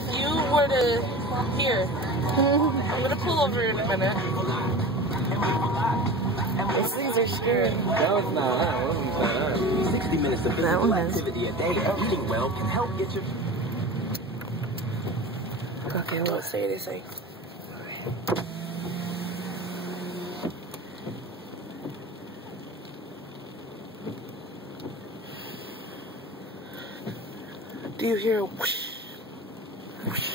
if you were to, here, I'm gonna pull over in a minute. These things are scary. That one's not on. 60 minutes of physical activity a day and eating well can help get your... Okay, well, say anything. Okay. Do you hear a whoosh? Whoosh.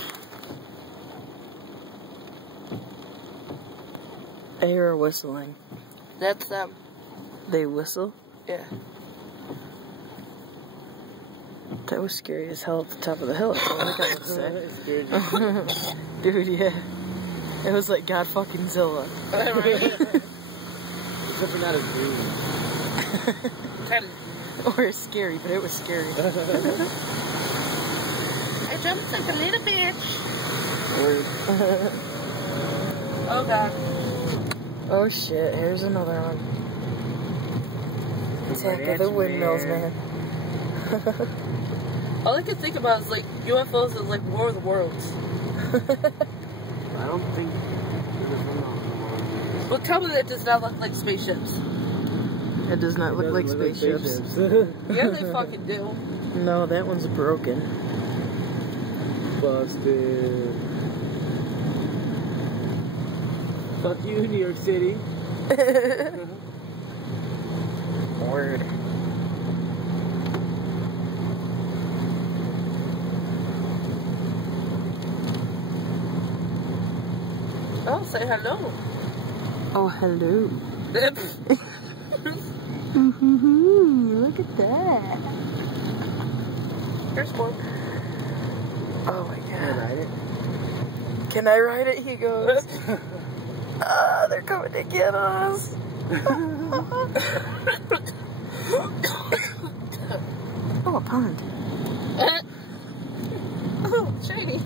I hear a whistling. That's them. They whistle? Yeah. That was scary as hell at the top of the hill. That's all I got to say. Dude, yeah. It was like God fucking Zilla. Except for not as green. Or scary, but it was scary. I jumped like a little bitch. Oh god. Oh shit, here's another one. Attack of the Windmills, man. All I can think about is like UFOs is like War of the Worlds. I don't think there's one on. Well, tell me that does not look like spaceships. It does not look like spaceships. Yeah, they fucking do. No, that one's broken. Busted. Fuck you, New York City. Word. Oh, say hello. Oh, hello. Look at that. Here's one. Oh my god. Can I ride it? Can I ride it? He goes. They're coming to get us. Oh, a pond. Oh, shady.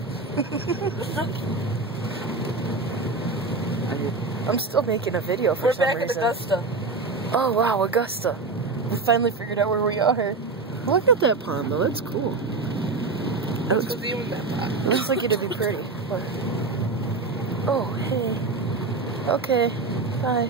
I'm still making a video for We're some back reason. at Augusta. Oh wow, Augusta. We finally figured out where we are. Look at that pond though, that's cool. That's because you in that pot. It looks like it'd be pretty. But... Oh, hey. Okay, bye.